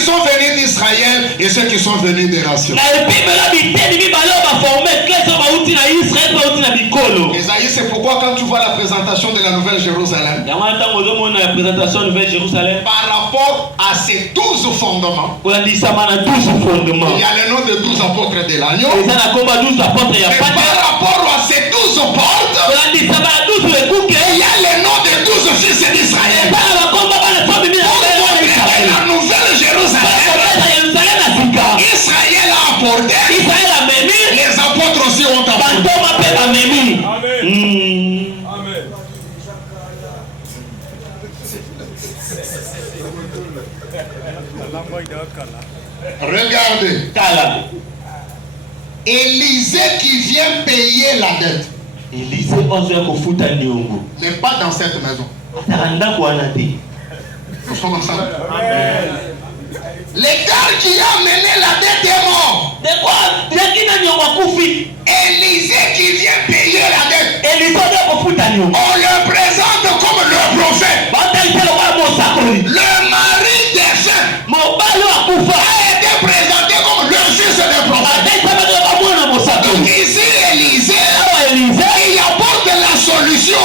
sont venus d'Israël et ceux qui sont venus des nations. Isaïe, c'est pourquoi quand tu vois la présentation de la Nouvelle Jérusalem, par rapport à ces 12 fondements, il y a le nom de 12 apôtres de l'agneau. Mais par rapport à ces 12 portes, il y a le nom de 12 fils d'Israël. La Nouvelle Jérusalem, Israël a apporté, les apôtres aussi ont apporté. Amen. Regardez. Élisée qui vient payer la dette. N'est pas dans cette maison. Nous sommes ensemble. Amen. L'écart qui a mené la dette est mort. Élisée qui vient payer la dette. On le présente comme le prophète. Le mari des saints a été présenté comme le fils des prophètes. Donc ici Élisée, il apporte la solution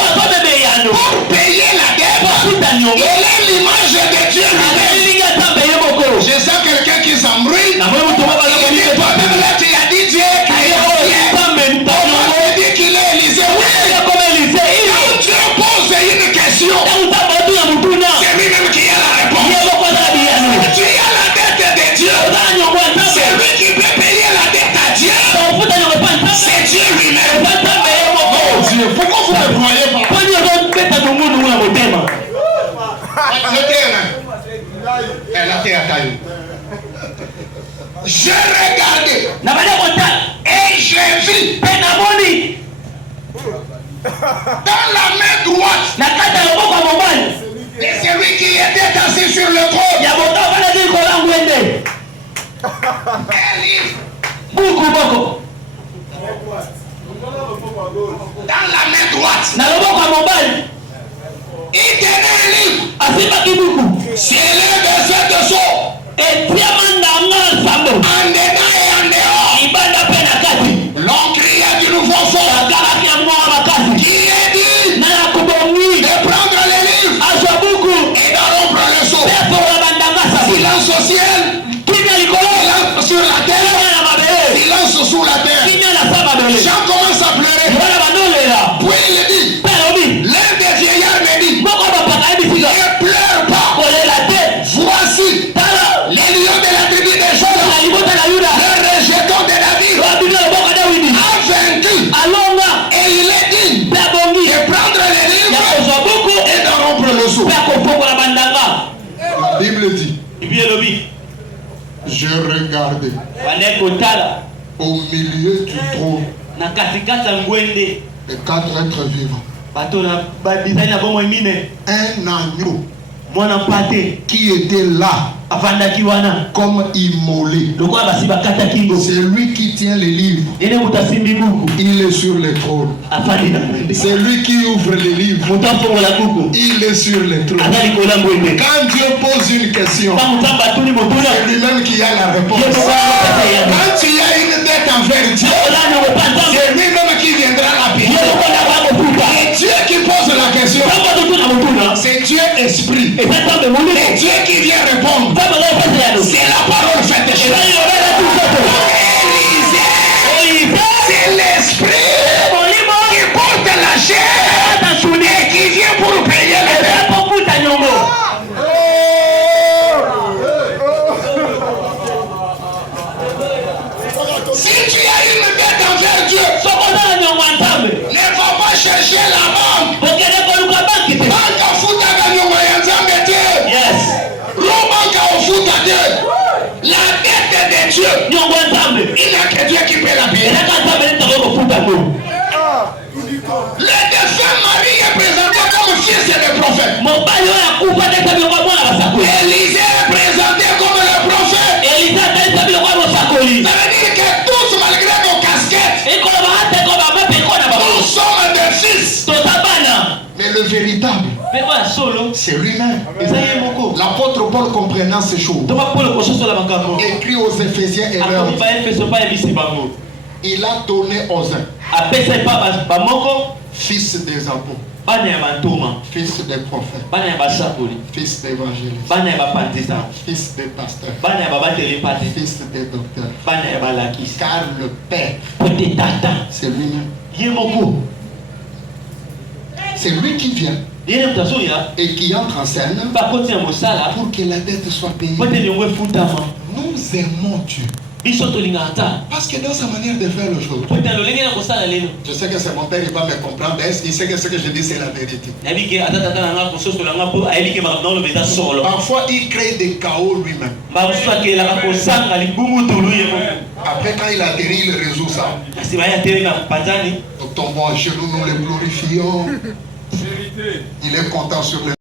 pour payer la dette. Il est l'image de Dieu. Je sens quelqu'un qui s'embrouille. Il dit toi-même là tu as dit Dieu qui est Dieu. On m'a dit qu'il est Élisée. Oui. Quand Dieu pose une question, c'est lui-même qui a la réponse. Tu as la dette de Dieu. C'est lui qui peut payer la dette à Dieu. C'est Dieu lui-même. Oh Dieu, pourquoi vous ne croyez pas? J'ai regardé et j'ai vu dans la main droite et celui qui était assis sur le trône un livre dans la main droite. Il tenait un livre. C'est l'un de cette sorte. En dedans et en dehors. L'on cria d'une voix forte qui est dit de prendre les livres et d'en rompre le sceau. Silence au ciel, silence sur la terre, silence sous la terre. Jean commence à pleurer. Puis il dit, l'un des vieillards me dit, ne pleure pas. Voici les lions de la tribu des Juda, le rejeton de David, a vaincu. Et il est digne de prendre les livres et de rompre le sceau. La Bible dit, je regardais au milieu du trône les 4 êtres vivants, un agneau qui était là comme immolé. C'est lui qui tient les livres. Il est sur le trône. C'est lui qui ouvre les livres. Il est sur le trône. Quand Dieu pose une question, c'est lui-même qui a la réponse. Quand tu as une dette envers Dieu, c'est lui-même qui viendra la payer. Et Dieu qui pose la question, c'est Dieu esprit. Et Dieu qui vient répondre, c'est la parole faite chez nous. C'est l'esprit qui porte la chair et qui vient pour payer les dettes. Si tu as une dette envers Dieu, ne va pas chercher la banque. La dette de Dieu, il n'y a que Dieu qui peut la payer. Le défunt mari est présenté comme fils de prophète. Élisée est présenté comme le prophète. Ça veut dire que tous, malgré nos casquettes, nous sommes des fils. Mais le véritable, C'est lui-même. L'apôtre Paul comprenant ces choses écrit aux Éphésiens et leur il a donné aux uns fils des apôtres, fils des prophètes, fils d'évangélistes, fils des pasteurs, fils des docteurs, car le Père c'est lui-même. C'est lui qui vient et qui entre en scène pour que la dette soit payée. Nous aimons Dieu parce que dans sa manière de faire le jour, je sais que c'est mon père, il va me comprendre, il sait que ce que je dis c'est la vérité. Parfois il crée des chaos lui-même. Après quand il atterrit, il résout ça. Nous tombons à genoux, nous les glorifions. Il est content sur le